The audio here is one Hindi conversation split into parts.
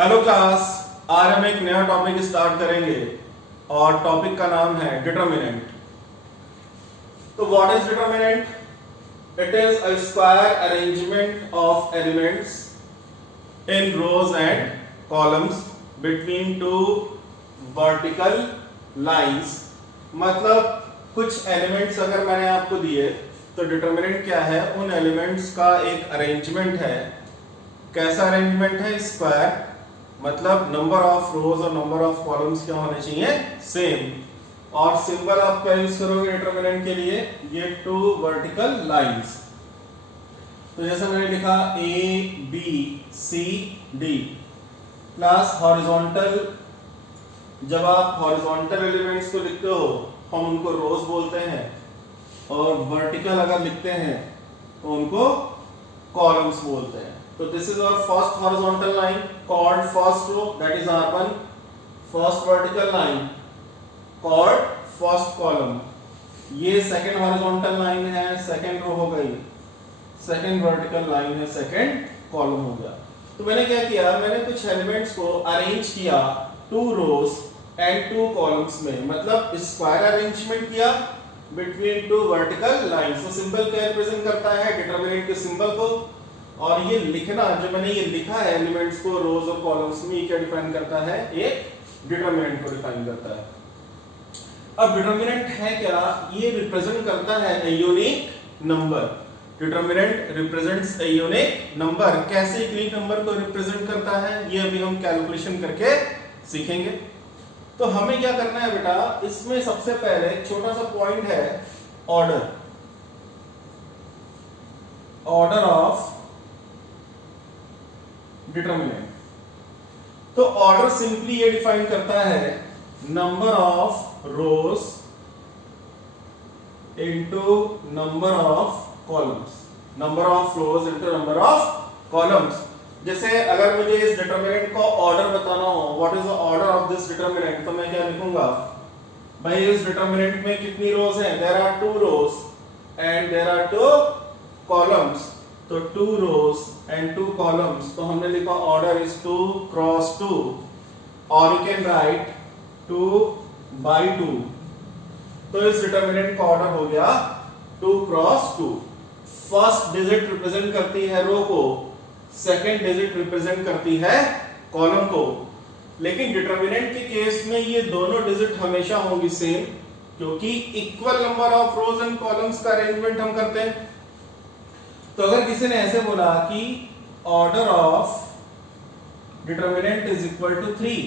हेलो क्लास, आज हम एक नया टॉपिक स्टार्ट करेंगे और टॉपिक का नाम है डिटरमिनेंट। तो what is determinant? It is a square arrangement of elements in rows and columns between two vertical lines. मतलब कुछ एलिमेंट्स अगर मैंने आपको दिए तो डिटरमिनेंट क्या है? उन एलिमेंट्स का एक अरेंजमेंट है। कैसा अरेंजमेंट है? स्क्वायर, मतलब नंबर ऑफ रोज और नंबर ऑफ कॉलम्स क्या होने चाहिए? सेम। और सिंबल आप क्या यूज करोगे डिटरमिनेंट के लिए? ये टू वर्टिकल लाइंस। तो जैसे मैंने लिखा A B C D plus horizontal. जब आप हॉरिजॉन्टल एलिमेंट्स को लिखते हो हम उनको रोज बोलते हैं, और वर्टिकल अगर लिखते हैं तो उनको कॉलम्स बोलते हैं। So this is our first horizontal line called first row, that is R1. First vertical line called first column. ये second horizontal line है, second row हो गई। Second vertical line है, second column हो गया। तो मैंने क्या किया? मैंने कुछ एलिमेंट्स को अरेंज किया two rows and two columns में, मतलब स्क्वायर अरेंजमेंट किया बिटवीन टू वर्टिकल लाइंस। तो सिंबल क्या रिप्रेजेंट करता है? डिटरमिनेंट के सिंबल को। और ये लिखना, जो मैंने ये लिखा है एलिमेंट्स को रोज और कॉलम्स में, ये क्या डिफाइन करता है? एक डिटरमिनेंट को डिफाइन करता है। अब डिटरमिनेंट है क्या? ये रिप्रेजेंट करता है a unique number. Determinant represents a unique number. कैसे एक यूनिक नंबर को रिप्रेजेंट करता है ये अभी हम कैलकुलेशन करके सीखेंगे। तो हमें क्या करना है बेटा? इसमें सबसे पहले एक छोटा सा पॉइंट है ऑर्डर। Order of determinant. तो ऑर्डर सिंपली ये डिफाइन करता है number of rose into number of columns. Number of rose into number of columns. जैसे अगर मुझे इस डिटरमिनेंट को ऑर्डर बताना हो, what is the order of this determinant, तो मैं क्या लिखूंगा? भाई इस डिटरमिनेंट में कितनी रोज हैं? There are two rows and there are two columns. तो two rows and two columns, तो हमने लिखा ऑर्डर इज 2 क्रॉस 2, और यू कैन राइट 2 by 2। तो इस डिटरमिनेंट का ऑर्डर हो गया 2 क्रॉस 2। फर्स्ट डिजिट रिप्रेजेंट करती है रो को, सेकंड डिजिट रिप्रेजेंट करती है कॉलम को। लेकिन डिटरमिनेंट के केस में ये दोनों डिजिट हमेशा होंगी सेम, क्योंकि equal number of rose and columns का अरेंजमेंट हम करते हैं। तो अगर किसी ने ऐसे बोला कि order of determinant is equal to 3,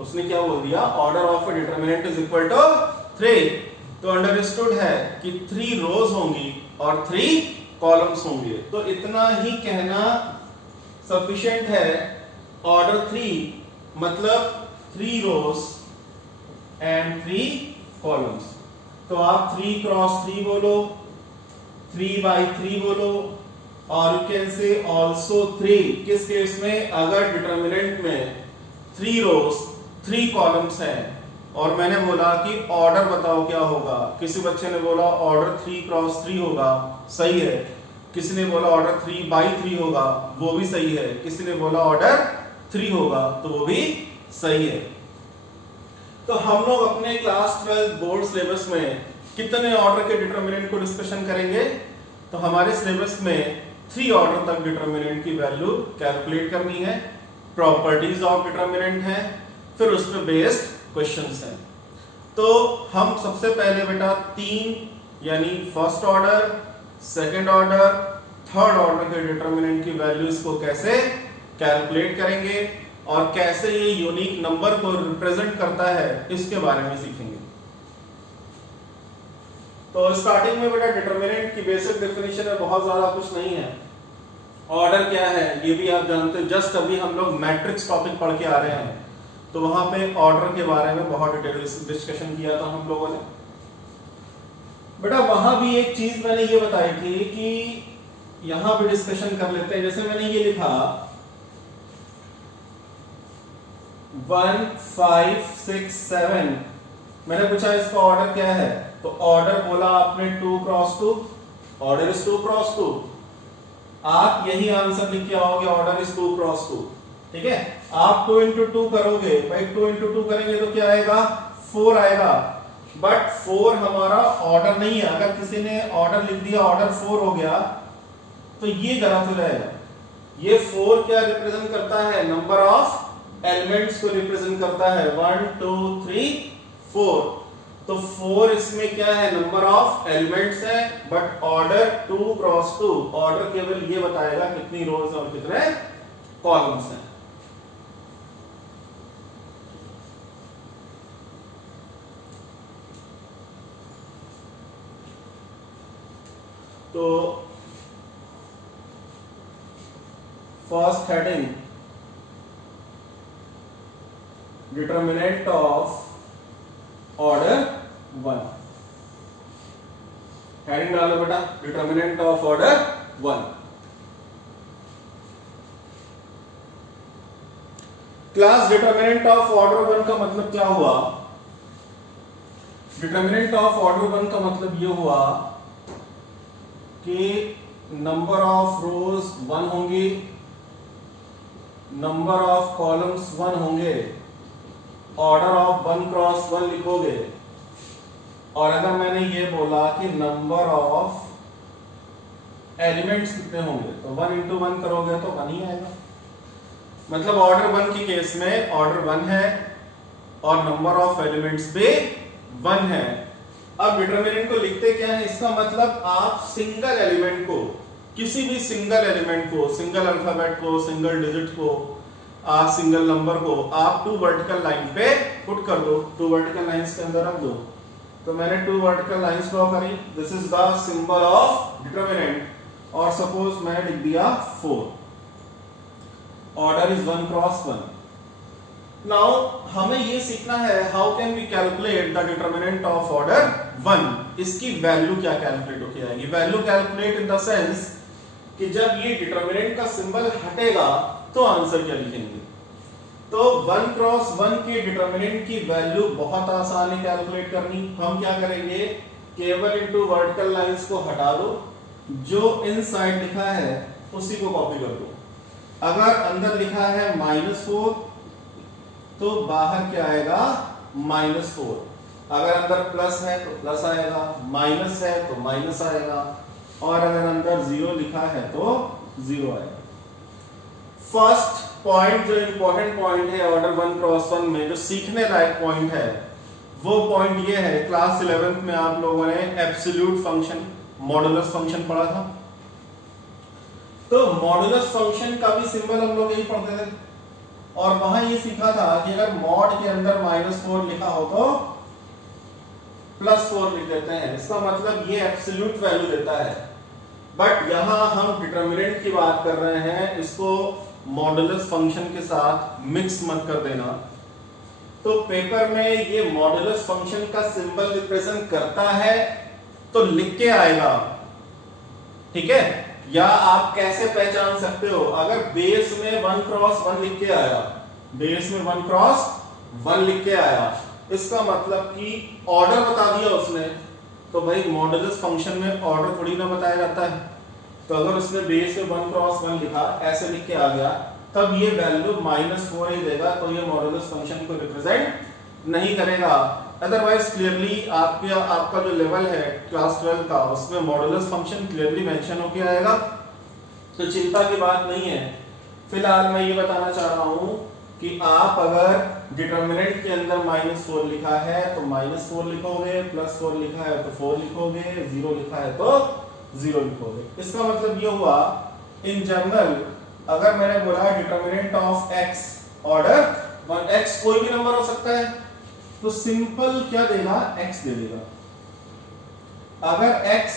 उसने क्या बोल दिया? Order of a determinant is equal to 3। तो अंडरस्टूड है कि 3 रोज होंगी और 3 कॉलम्स होंगे। तो इतना ही कहना सफिशिएंट है। ऑर्डर 3 मतलब 3 रोज एंड 3 कॉलम्स। तो आप 3 क्रॉस 3 बोलो, 3 by 3 बोलो, और यू कैन से आल्सो 3। किस केस में? अगर डिटरमिनेंट में 3 रोज 3 कॉलम्स हैं और मैंने बोला कि ऑर्डर बताओ क्या होगा। किसी बच्चे ने बोला ऑर्डर 3 क्रॉस 3 होगा, सही है। किसी ने बोला ऑर्डर 3 by 3 होगा, वो भी सही है। किसी ने बोला ऑर्डर 3 होगा, तो वो भी सही है। तो हम लोग अपने क्लास 12 बोर्ड सिलेबस में कितने ऑर्डर के डिटरमिनेंट को डिस्कशन करेंगे? तो हमारे सिलेबस में 3 ऑर्डर तक डिटरमिनेंट की वैल्यू कैलकुलेट करनी है। प्रॉपर्टीज ऑफ डिटरमिनेंट है, फिर उस पे बेस्ड क्वेश्चंस हैं। तो हम सबसे पहले बेटा 3 यानी first order, second order, third order के डिटरमिनेंट की वैल्यूज को कैसे कैलकुलेट करेंगे और कैसे ये यूनिक नंबर को रिप्रेजेंट करता है, इसके बारे में सीखेंगे। तो स्टार्टिंग में बेटा डिटरमिनेंट की बेसिक डेफिनेशन है, बहुत ज्यादा कुछ नहीं है। ऑर्डर क्या है ये भी आप जानते हो, जस्ट अभी हम लोग मैट्रिक्स टॉपिक पढ़ के आ रहे हैं, तो वहां पे ऑर्डर के बारे में बहुत डिटेल डिस्कशन किया था हम लोगों ने। बेटा वहां भी एक चीज मैंने ये बताई थी कि यहां भी डिस्कशन कर लेते हैं। जैसे मैंने ये लिखा 1 5 6 7, मैंने पूछा इसका ऑर्डर क्या है? तो ऑर्डर बोला आपने 2 क्रॉस 2, ऑर्डर इज 2 क्रॉस 2। आप यही आंसर लिख के आओगे, ऑर्डर इज 2 क्रॉस 2। ठीक है, आप 2 इंटू 2 करोगे, भाई 2 इंटू 2 करेंगे तो क्या आएगा, 4 आएगा। बट 4 हमारा ऑर्डर नहीं है। अगर किसी ने ऑर्डर लिख दिया, ऑर्डर 4 हो गया, तो ये गलत हो जाएगा। ये 4 क्या रिप्रेजेंट करता है, नंबर ऑफ एलिमेंट्स को रिप्रेजेंट करता है, 1 2 3 4। तो 4 इसमें क्या है, नंबर ऑफ एलिमेंट्स है, बट ऑर्डर 2 क्रॉस 2। ऑर्डर केवल ये बताएगा कितनी रोज और कितने कॉलम्स हैं। तो first heading, determinant of order 1। Heading डालो बेटा, determinant of order 1। Class determinant of order 1 का मतलब क्या हुआ, डिटरमिनेंट ऑफ ऑर्डर 1 का मतलब ये हुआ कि नंबर ऑफ रोज 1 होंगी, नंबर ऑफ कॉलम्स 1 होंगे, ऑर्डर ऑफ 1 क्रॉस 1 लिखोगे। और अगर मैंने ये बोला कि नंबर ऑफ एलिमेंट्स कितने होंगे, तो 1 इंटू 1 करोगे तो 1 ही आएगा। मतलब ऑर्डर 1 के केस में ऑर्डर 1 है और नंबर ऑफ एलिमेंट्स भी 1 है। अब डिटरमिनेंट को लिखते क्या है, इसका मतलब आप सिंगल एलिमेंट को, किसी भी सिंगल एलिमेंट को, सिंगल अल्फाबेट को, सिंगल डिजिट को, सिंगल नंबर को आप 2 वर्टिकल लाइन पे पुट कर दो, 2 वर्टिकल लाइंस के अंदर रख दो। तो मैंने 2 वर्टिकल लाइंस ड्रॉ करी, this is the symbol of determinant. और सपोज मैंने लिख दिया 4, ऑर्डर इज 1 क्रॉस 1। नाउ हमें ये सीखना है, how can we calculate the determinant of order 1। इसकी वैल्यू क्या कैलकुलेट होके आएगी, value calculate in the sense कि जब ये डिटरमिनेंट का सिंबल हटेगा तो आंसर क्या लिखेंगे। तो 1 क्रॉस 1 के डिटरमिनेंट की वैल्यू बहुत आसान है कैलकुलेट करनी। हम क्या करेंगे, केवल इनटू वर्टिकल लाइंस को हटा दो, जो इनसाइड लिखा है उसी को कॉपी कर दो। अगर अंदर लिखा है -4 तो बाहर क्या आएगा, -4। अगर अंदर प्लस है तो प्लस आएगा, माइनस है तो माइनस आएगा, और अगर अंदर 0 लिखा है तो 0 आएगा। फर्स्ट पॉइंट जो इंपॉर्टेंट पॉइंट है ऑर्डर 1 क्रॉस 1 में, जो सीखने लायक पॉइंट है, वो पॉइंट ये है, क्लास 11th में आप लोगों ने एब्सोल्यूट फंक्शन, मॉडुलस फंक्शन पढ़ा था। तो मॉडुलस फंक्शन का भी सिंबल हम लोग यही पढ़ते थे, और वहां ये सीखा था कि अगर मॉड के अंदर -4 लिखा हो तो +4 लिख देते हैं। इसका मतलब ये एब्सोल्यूट वैल्यू देता है। बट यहां हम डिटरमिनेंट की बात कर रहे हैं, इसको मॉडुलस फंक्शन के साथ मिक्स मत कर देना। तो पेपर में ये मॉडुलस फंक्शन का सिंबल रिप्रेजेंट करता है तो लिख के आएगा, ठीक है। या आप कैसे पहचान सकते हो, अगर बेस में 1 क्रॉस 1 लिख के आया, बेस में 1 क्रॉस 1 लिख के आया, इसका मतलब कि ऑर्डर बता दिया उसने। तो भाई मॉडुलस फंक्शन में ऑर्डर थोड़ी ना बताया जाता है। तो अगर उसने बेस में 1 क्रॉस 1 लिखा, ऐसे लिख के आ गया, तब ये वैल्यू -4 ही देगा, तो ये मॉडुलस फंक्शन को रिप्रेजेंट नहीं करेगा। अदरवाइज क्लियरली आपका जो लेवल है क्लास 12 का, उसमें मॉडुलस फंक्शन क्लियरली मेंशन होके आएगा, तो चिंता की बात नहीं है। फिलहाल मैं ये बताना चाह रहा हूं कि आप अगर डिटरमिनेंट के अंदर -4 लिखा है तो -4 लिखोगे, +4 लिखा है तो 4 लिखोगे, 0 लिखा है तो 0 लिखोगे। इसका मतलब ये हुआ, इन जनरल अगर मैंने बोला determinant of x order 1, x कोई भी नंबर हो सकता है, तो सिंपल क्या देगा, x दे देगा। अगर x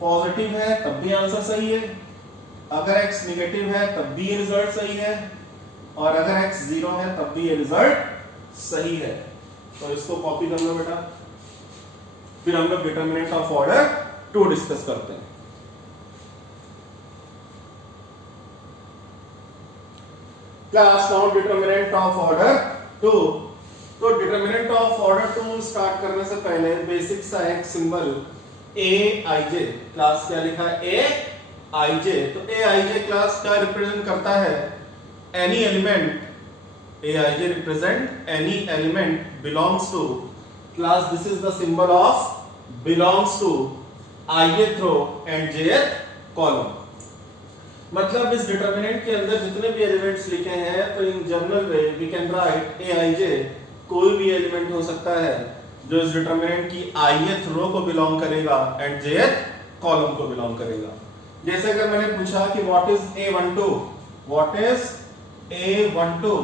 पॉजिटिव है तब भी आंसर सही है, अगर x नेगेटिव है तब भी ये रिजल्ट सही है, और अगर x 0 है तब भी ये रिजल्ट सही है। तो इसको कॉपी कर लो बेटा। फिर हम लोग डिटरमिनेंट ऑफ ऑर्डर 2 डिस्कस करते हैं। Class now determinant of order 2। तो डिटरमिनेंट ऑफ ऑर्डर 2 स्टार्ट करने से पहले बेसिक सा एक symbol a i j, class क्या लिखा है, a आई जे, तो ए आई जे क्लास का रिप्रेजेंट करता है any element, A I J represent any element belongs to class, this is the symbol of belongs to ith row and jth column. मतलब इस डिटरमिनेंट के अंदर जितने भी एलिमेंट्स लिखे हैं तो in general way we can write A I J कोई भी एलिमेंट हो सकता है जो इस डिटरमिनेंट की ith रो को बिलोंग करेगा एंड jth कॉलम को बिलोंग करेगा। जैसे अगर मैंने पूछा कि what is A12, what is A12,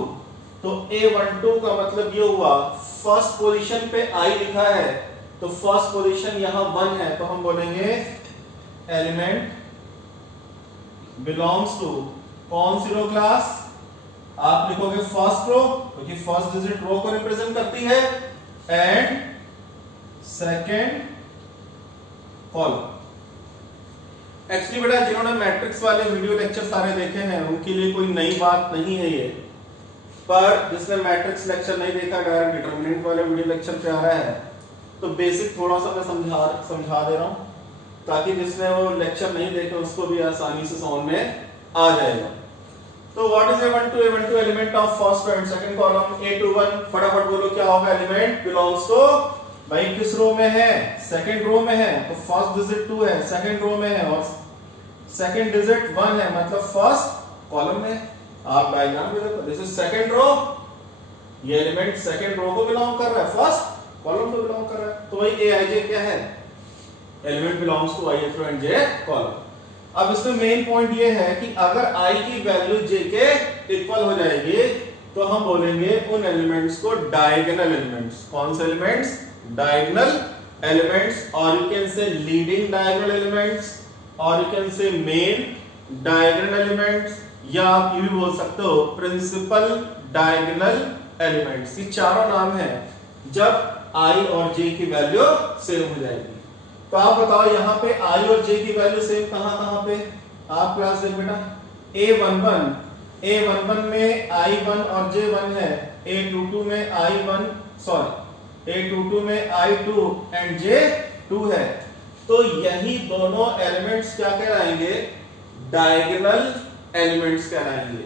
तो A12 का मतलब ये हुआ फर्स्ट पोजीशन पे I लिखा है तो फर्स्ट पोजीशन यहां 1 है, तो हम बोलेंगे एलिमेंट बिलोंग्स टू कौन सी रो क्लास, आप लिखोगे फर्स्ट रो क्योंकि फर्स्ट डिजिट रो को रिप्रेजेंट करती है एंड सेकंड कॉलम। एक्चुअली बेटा जिन्होंने मैट्रिक्स वाले वीडियो लेक्चर सारे देखे हैं उनके लिए कोई नई बात नहीं है ये, पर जिसने मैट्रिक्स लेक्चर नहीं देखा डायरेक्ट डिटरमिनेंट वाले वीडियो लेक्चर पे आ रहा है तो बेसिक थोड़ा सा मैं समझा दे रहा हूं ताकि जिसने वो लेक्चर नहीं देखे उसको भी आसानी से समझ में आ जाएगा। तो what is A12? A12 element of first and second column. A21 फटाफट बोलो क्या होगा, एलिमेंट बिलोंग्स टू, भाई किस रो में है, सेकंड रो में है तो फर्स्ट डिजिट 2 है, सेकंड रो में है और सेकंड डिजिट 1 है मतलब फर्स्ट कॉलम में। आप डायग्राम में देखो, दिस इज सेकंड रो, ये एलिमेंट सेकंड रो को बिलोंग कर रहा है, फर्स्ट कॉलम को बिलोंग कर रहा है, तो भाई Aij क्या है, element belongs to ith row and jth column. अब इसमें मेन पॉइंट ये है कि अगर I की वैल्यू j के इक्वल हो जाएगी तो हम बोलेंगे उन एलिमेंट्स को डायगोनल एलिमेंट्स। कौन से एलिमेंट्स, डायगोनल एलिमेंट्स, और you can say leading diagonal elements और you can say main diagonal elements, या आप ये भी बोल सकते हो प्रिंसिपल डायगोनल एलिमेंट्स। ये चारों नाम है जब I और j की वैल्यू सेम हो जाएगी। तो आप बताओ यहाँ पे I और j की वैल्यू सेम कहां पे, आप क्लास देख बेटा A11 में I1 और J1 है, A22 में A22 में I2 एंड J2 है, तो यही दोनों एलिमेंट्स क्या कहलाएंगे, डायगोनल एलिमेंट्स कहलाएंगे।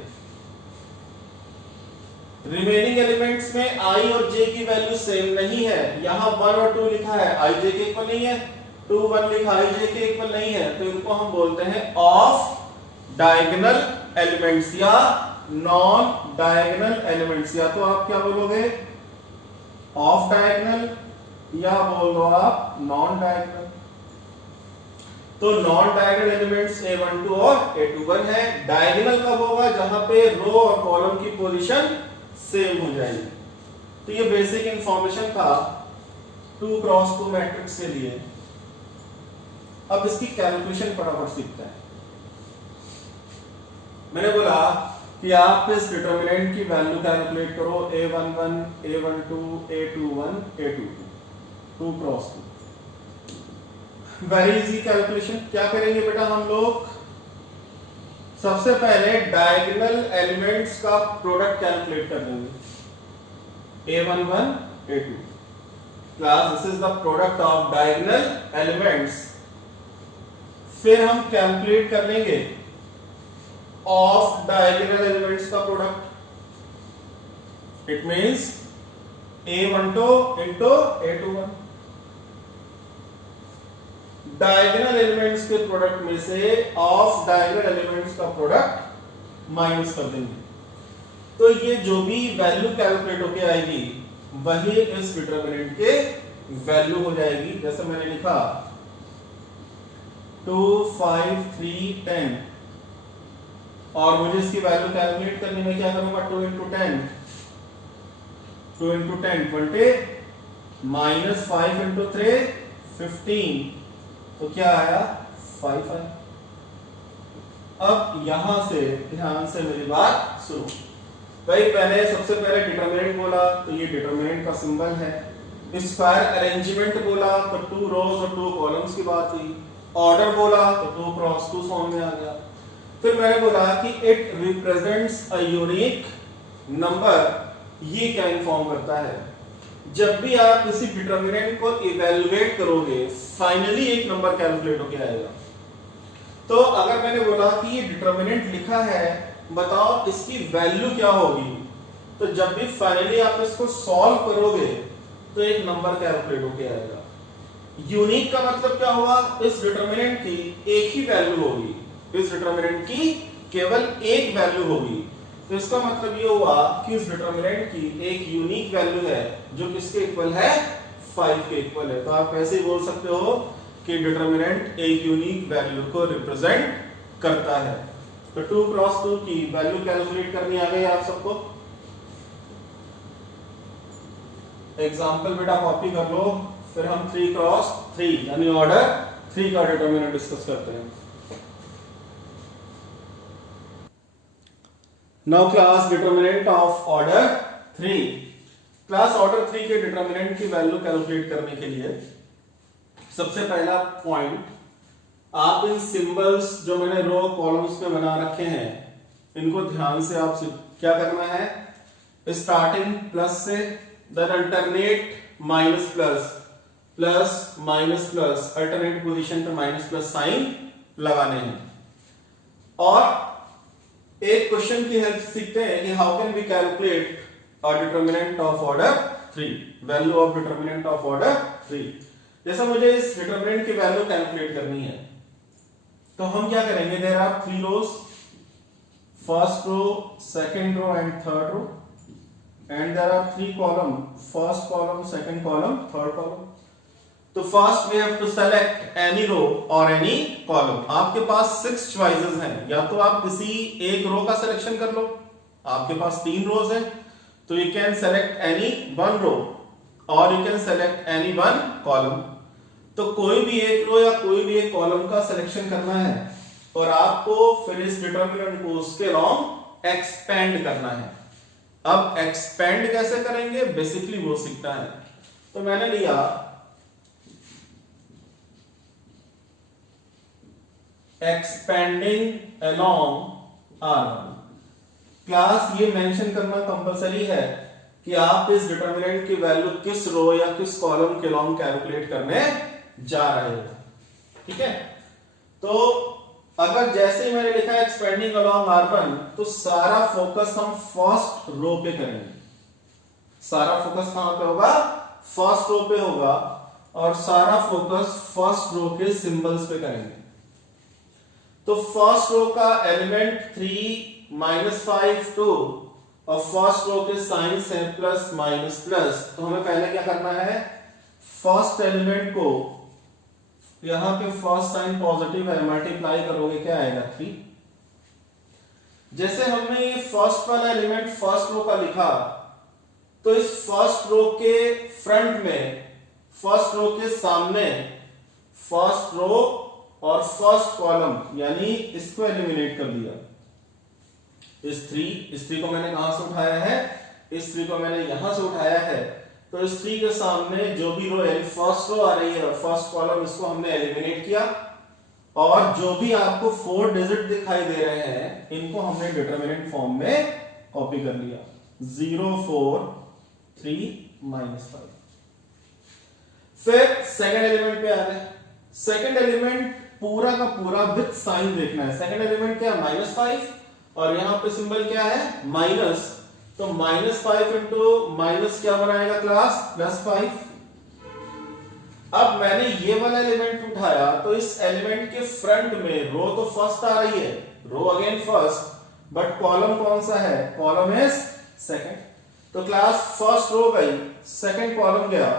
रिमेनिंग एलिमेंट्स में I और J की वैल्यू सेम नहीं है, यहां 1 और 2 लिखा है I J के इक्वल नहीं है, 2 1 लिखा I J के इक्वल नहीं है, तो इनको हम बोलते हैं ऑफ डायगोनल एलिमेंट्स या नॉन डायगोनल एलिमेंट्स। या तो आप क्या बोलोगे ऑफ डायगोनल या बोल दो आप नॉन डायगोनल। तो नॉन डायगोनल एलिमेंट्स A12 और A21 है। डायगोनल कब होगा, जहां पे रो और कॉलम की पोजीशन सेम हो जाएगी। तो ये बेसिक इंफॉर्मेशन था 2x2 मैट्रिक्स के लिए। अब इसकी कैलकुलेशन फटाफट सीखते हैं। मैंने बोला कि आप इस डिटरमिनेंट की वैल्यू कैलकुलेट करो, A11, A12, A21, A22, 2x2। Very easy calculation. क्या करेंगे बेटा हम लोग, सबसे पहले डायगोनल एलिमेंट्स का प्रोडक्ट कैलकुलेट कर देंगे। A11, A2 class, this is the product of diagonal elements. फिर हम कैलकुलेट कर लेंगे ऑफ डायगोनल एलिमेंट्स का product. It means A12 into A21। Diagonal elements के प्रोडक्ट में से ऑफ डायगोनल एलिमेंट्स का प्रोडक्ट माइनस कर देंगे, तो ये जो भी वैल्यू कैलकुलेट होके आएगी वही इस डिटरमिनेंट के वैल्यू हो जाएगी। जैसे मैंने लिखा 2 5 3 10 और मुझे इसकी वैल्यू कैलकुलेट करने में क्या करूंगा, 2 into 10 20 माइनस 5 into 3 15, तो क्या आया 5 आया। अब यहां से ध्यान से मेरी बात सुनो भाई, पहले सबसे पहले डिटरमिनेंट बोला तो ये डिटरमिनेंट का सिंबल है। स्क्वायर अरेंजमेंट बोला तो 2 रोज और 2 कॉलम्स की बात हुई। ऑर्डर बोला तो 2x2 फॉर्म में आ गया। फिर मैंने बोला कि it represents a unique number. ये क्या इन्फॉर्म करता है, जब भी आप किसी डिटरमिनेंट को इवैल्यूएट करोगे फाइनली एक नंबर कैलकुलेट होके आएगा। तो अगर मैंने बोला कि ये डिटर्मिनेंट लिखा है, बताओ इसकी वैल्यू क्या होगी, तो जब भी फाइनली आप इसको सॉल्व करोगे तो एक नंबर कैलकुलेट होके आएगा। यूनिक का मतलब क्या हुआ, इस डिटर्मिनेंट की एक ही वैल्यू होगी, इस डिटर्मिनेंट की केवल एक वैल्यू होगी। तो इसका मतलब ये हुआ कि इस डिटर्मिनेंट की एक यूनिक वैल्यू है जो किसके इक्वल है, 5 के इक्वल है। तो आप ऐसे ही बोल सकते हो कि डिटर्मिनेंट एक यूनिक वैल्यू को रिप्रेजेंट करता है। तो 2 क्रॉस 2 की वैल्यू कैलकुलेट करनी आ गई आप सबको। एग्जांपल बेटा कॉपी कर लो, फिर हम 3 क्रॉस 3 यानी ऑर्डर 3 का डिटर्मिनेंट डिस्कस करते हैं। Now class determinant of order 3। Class order 3 के डिटर्मिनेंट की वैल्यू कैलकुलेट करने के लिए सबसे पहला पॉइंट, आप इन सिंबल्स जो मैंने रो कॉलम्स में बना रखे हैं इनको ध्यान से आप क्या करना है, स्टार्टिंग प्लस से, then alternate minus plus, plus minus plus, alternate position पे माइनस प्लस साइन लगाने हैं। और एक क्वेश्चन की हेल्प सीखते हैं कि how can we calculate a determinant of order 3, value of determinant of order 3। जैसा मुझे इस डिटर्मिनेंट की वैल्यू कैलकुलेट करनी है तो हम क्या करेंगे, there are 3 rows, first row, second row and third row, and there are 3 column, first column, second column, third column. तो first we have to select any row और एनी कॉलम। आपके पास 6 चॉइसेस हैं, या तो आप किसी एक रो का सिलेक्शन कर लो, आपके पास 3 रोज हैं तो यू कैन सेलेक्ट एनी 1 रो और you can select any 1 column. तो कोई भी एक रो या कोई भी एक कॉलम का सिलेक्शन करना है और आपको फिर इस डिटर्मिनेंट को उसके अलोंग एक्सपेंड करना है। अब एक्सपेंड कैसे करेंगे, बेसिकली वो सीखना है। तो मैंने लिया एक्सपेंडिंग अलोंग R1। क्लास ये मेंशन करना कंपलसरी है कि आप इस डिटर्मिनेंट की वैल्यू किस रो या किस कॉलम के अलोंग कैलकुलेट करने जा रहे हो, ठीक है। तो अगर जैसे ही मैंने लिखा एक्सपेंडिंग अलोंग R1 तो सारा फोकस हम फर्स्ट रो पे करेंगे। सारा फोकस कहां पे होगा, फर्स्ट रो पे होगा, और सारा फोकस फर्स्ट रो के सिंबल्स पे करेंगे। तो फर्स्ट रो का एलिमेंट 3 -5 2 और फर्स्ट रो के साइंस है प्लस माइनस प्लस। तो हमें पहले क्या करना है, फर्स्ट एलिमेंट को, यहां पे फर्स्ट साइन पॉजिटिव है, मल्टीप्लाई करोगे क्या आएगा 3। जैसे हमने ये फर्स्ट वाला एलिमेंट फर्स्ट रो का लिखा तो इस फर्स्ट रो के फ्रंट में, फर्स्ट रो के सामने फर्स्ट रो और फर्स्ट कॉलम यानी इसको एलिमिनेट कर दिया। इस 3 को मैंने कहां से उठाया है, इस 3 को मैंने यहां से उठाया है। तो इस 3 के सामने जो भी रो यानी फर्स्ट रो आ रही है, फर्स्ट कॉलम, इसको हमने एलिमिनेट किया। और जो भी आपको 4 डिजिट दिखाई दे रहे हैं इनको हमने डिटर्मिनेंट फॉर्म में कॉपी कर लिया, 0 4 3 -5। फिर सेकंड एलिमेंट पे आ रहे हैं। सेकंड एलिमेंट पूरा का पूरा विथ साइन देखना है। सेकंड एलिमेंट क्या है, -5, और यहां पे सिंबल क्या है, माइनस। तो -5 इंटू माइनस क्या बनाएगा क्लास, +5। अब मैंने ये वाला एलिमेंट उठाया तो इस एलिमेंट के फ्रंट में रो तो फर्स्ट आ रही है, row again first, but column कौन सा है, कॉलम इज सेकंड। तो क्लास फर्स्ट रो गई, सेकंड कॉलम गया,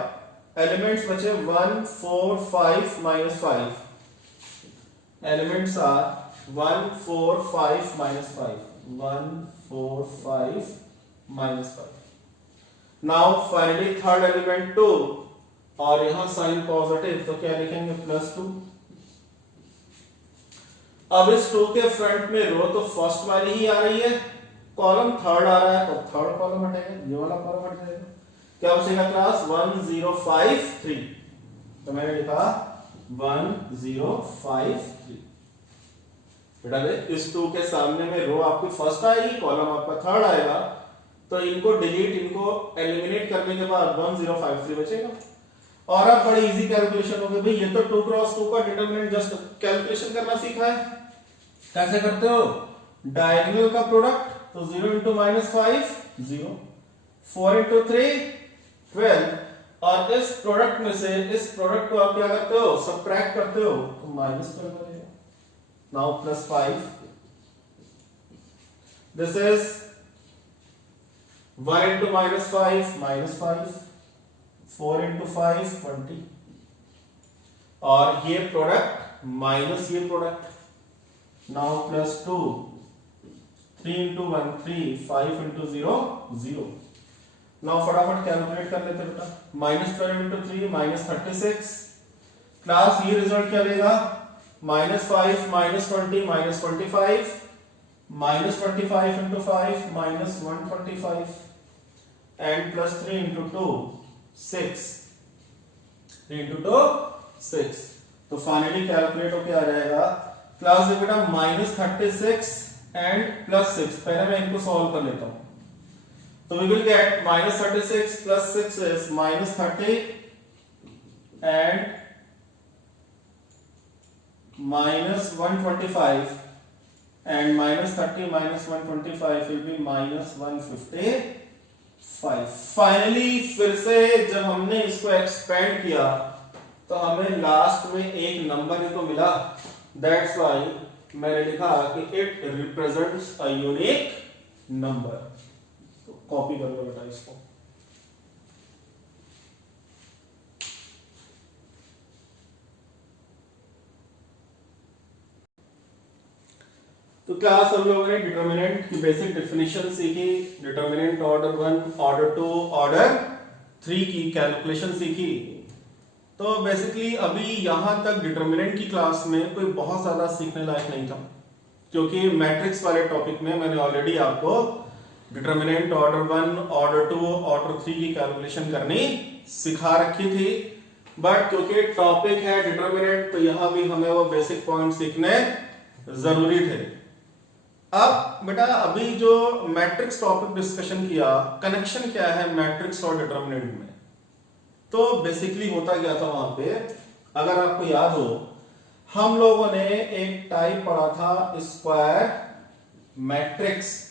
एलिमेंट्स बचे 1 4 5 -5। Elements are 1 4 5 -5, 1 4 5 -5। Now finally third element 2, और यहां साइन पॉजिटिव तो क्या लिखेंगे, +2। अब इस 2 के फ्रंट में रो तो फर्स्ट वाली ही आ रही है, कॉलम थर्ड आ रहा है तो थर्ड कॉलम हटेगा, ये वाला कॉलम हट जाएगा। क्या बचेगा क्लास, 1 0 5 3। तो मैंने लिखा 1 0 5 3। बेटा देख, इस 2 के सामने में रो आपकी फर्स्ट आएगी, कॉलम आपका थर्ड आएगा, तो इनको डिलीट, इनको एलिमिनेट करने के बाद 1 0 5 3 बचेगा। और अब बड़ी इजी कैलकुलेशन हो गई भाई, ये तो 2 क्रॉस 2 का डिटरमिनेंट जस्ट कैलकुलेशन करना सीखा है। कैसे करते हो? डायगोनल का प्रोडक्ट, तो 0 इंटू -5 0, 4 इंटू 3 12, और इस प्रोडक्ट में से इस प्रोडक्ट को आप क्या करते हो? सबट्रैक्ट करते हो, तो -12 बनेगा। Now +5, this is 1 into -5 -5, 4 into 5 20, और ये प्रोडक्ट माइनस ये product, now +2, 3 into 1 3, 5 into 0 0। Now फटाफट कैलकुलेट कर लेते बेटा, -12 इंटू 3 -36। क्लास ये रिजल्ट क्या देगा? -5 -20 -25, -25 इंटू 5 -125, एंड +3 इंटू 2 6, 3 इंटू 2 6। तो फाइनली कैलकुलेट होके आ जाएगा क्लास में बेटा -36 एंड +6। पहले मैं इनको सॉल्व कर लेता हूं, तो we will get -36 plus 6 is -30 and -125, and -30 -125 will be -155। Finally फिर से जब हमने इसको एक्सपेंड किया तो हमें लास्ट में एक नंबर ही तो मिला, दैट्स व्हाई मैंने लिखा कि it represents a unique number. तो कॉपी कर लो बेटा इसको। तो क्लास हम लोगों ने डिटर्मिनेंट की बेसिक डेफिनेशन सीखी, डिटर्मिनेंट ऑर्डर 1, ऑर्डर 2, ऑर्डर 3 की कैलकुलेशन सीखी। तो बेसिकली अभी यहां तक डिटर्मिनेंट की क्लास में कोई बहुत ज्यादा सीखने लायक नहीं था, क्योंकि मैट्रिक्स वाले टॉपिक में मैंने ऑलरेडी आपको डिटर्मिनेंट ऑर्डर 1, ऑर्डर 2, ऑर्डर 3 की कैलकुलेशन करनी सिखा रखी थी। बट क्योंकि टॉपिक है डिटर्मिनेंट, तो यहां भी हमें वो बेसिक पॉइंट सीखने जरूरी थे। अब बेटा अभी जो मैट्रिक्स टॉपिक डिस्कशन किया, कनेक्शन क्या है मैट्रिक्स और डिटर्मिनेंट में? तो बेसिकली होता क्या था वहां पे, अगर आपको याद हो, हम लोगों ने एक टाइप पढ़ा था स्क्वायर मैट्रिक्स।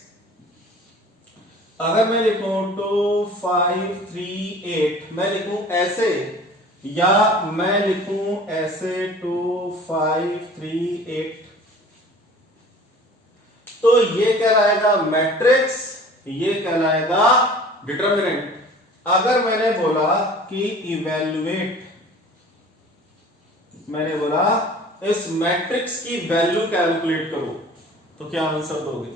अगर मैं लिखूं 2 5 3 8, मैं लिखूं ऐसे या मैं लिखूं ऐसे 2 5 3 8, तो ये कहलाएगा मैट्रिक्स, ये कहलाएगा डिटर्मिनेंट। अगर मैंने बोला कि इवैल्यूएट, मैंने बोला इस मैट्रिक्स की वैल्यू कैलकुलेट करो, तो क्या आंसर दोगे?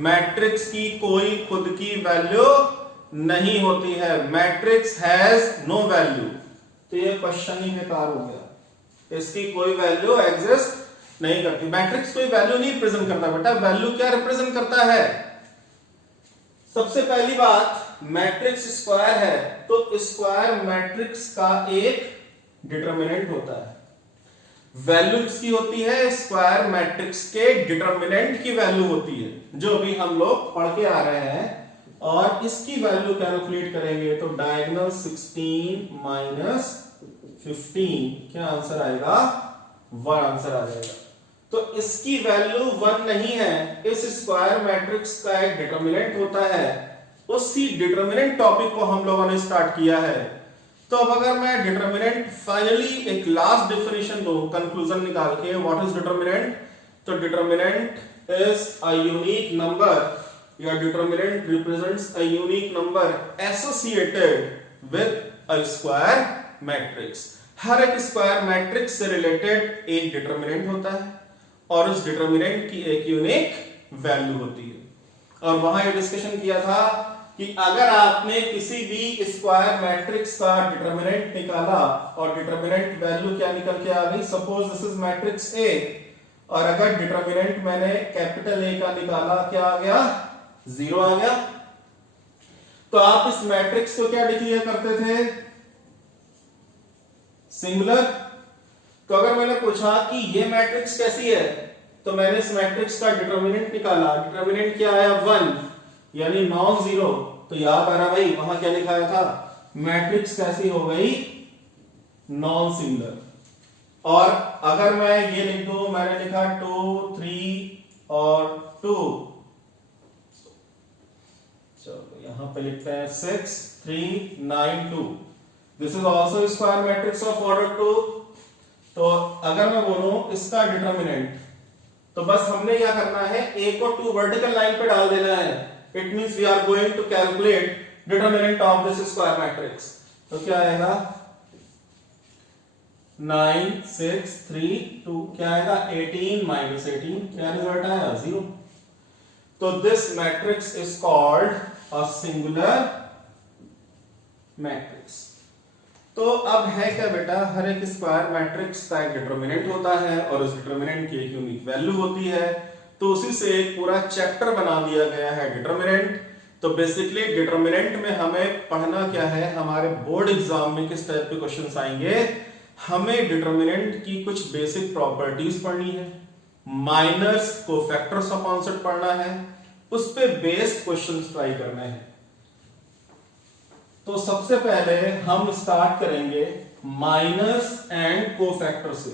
मैट्रिक्स की कोई खुद की वैल्यू नहीं होती है, मैट्रिक्स हैज नो वैल्यू। तो ये क्वेश्चन ही बेकार हो गया, इसकी कोई वैल्यू एग्जिस्ट नहीं करती। मैट्रिक्स कोई वैल्यू नहीं रिप्रेजेंट करता बेटा, वैल्यू क्या रिप्रेजेंट करता है? सबसे पहली बात, मैट्रिक्स स्क्वायर है तो स्क्वायर मैट्रिक्स का एक डिटर्मिनेंट होता है। वैल्यू किसकी होती है? स्क्वायर मैट्रिक्स के डिटर्मिनेंट की वैल्यू होती है, जो भी हम लोग पढ़ के आ रहे हैं। और इसकी वैल्यू कैलकुलेट करेंगे तो डायगोनल 16 माइनस 15, क्या आंसर आएगा? 1 आंसर आ जाएगा। तो इसकी वैल्यू 1 नहीं है, इस स्क्वायर मैट्रिक्स का एक डिटर्मिनेंट होता है। उसी डिटर्मिनेंट टॉपिक को हम लोगों ने स्टार्ट किया है। तो अब अगर मैं डिटर्मिनेंट फाइनली एक लास्ट डेफिनेशन दूं कंक्लूजन निकाल के, व्हाट इज डिटर्मिनेंट? तो determinant is a unique number, या determinant represents a unique number associated with a square matrix. हर एक स्क्वायर मैट्रिक्स से रिलेटेड एक डिटर्मिनेंट होता है और उस डिटर्मिनेंट की एक यूनिक वैल्यू होती है। और वहां ये डिस्कशन किया था कि अगर आपने किसी भी स्क्वायर मैट्रिक्स का डिटर्मिनेंट निकाला और डिटर्मिनेंट वैल्यू क्या निकल के आ गई, suppose this is matrix A, और अगर डिटर्मिनेंट मैंने कैपिटल ए का निकाला, क्या आ गया? 0 आ गया। तो आप इस मैट्रिक्स को क्या डिक्लेयर करते थे? सिंगुलर। तो अगर मैंने पूछा कि ये मैट्रिक्स कैसी है, तो मैंने इस मैट्रिक्स का डिटर्मिनेंट निकाला, डिटर्मिनेंट क्या आया? 1, यानी नॉन जीरो। तो याद आ रहा भाई वहां क्या लिखाया था? मैट्रिक्स कैसी हो गई? Non singular. और अगर मैं ये लिख दूं, मैंने लिखा 2 3 और 2, चलो यहां पे लिखते हैं 6 3 9 2, this is also square matrix of order 2। तो अगर मैं बोलूं इसका डिटर्मिनेंट, तो बस हमने क्या करना है, a को 2 वर्टिकल लाइन पे डाल देना है। It means we are going to calculate determinant of this square matrix. तो क्या आएगा 9 6 3 2, क्या आएगा 18 माइनस 18, क्या रिजल्ट आया 0। तो this matrix is called a singular matrix. तो अब है क्या बेटा, हर एक स्क्वायर मैट्रिक्स का एक डिटर्मिनेंट होता है और उस डिटर्मिनेंट की एक यूनिक वैल्यू होती है। तो उसी से एक पूरा चैप्टर बना दिया गया है डिटर्मिनेंट। तो बेसिकली डिटर्मिनेंट में हमें पढ़ना क्या है, हमारे बोर्ड एग्जाम में किस टाइप के क्वेश्चंस आएंगे, हमें डिटर्मिनेंट की कुछ बेसिक प्रॉपर्टीज पढ़नी है, माइनर्स कोफैक्टर्स का कॉन्सेप्ट पढ़ना है, उस पे बेस्ड क्वेश्चंस ट्राई करने हैं। तो सबसे पहले हम स्टार्ट करेंगे माइनर्स एंड कोफैक्टर से।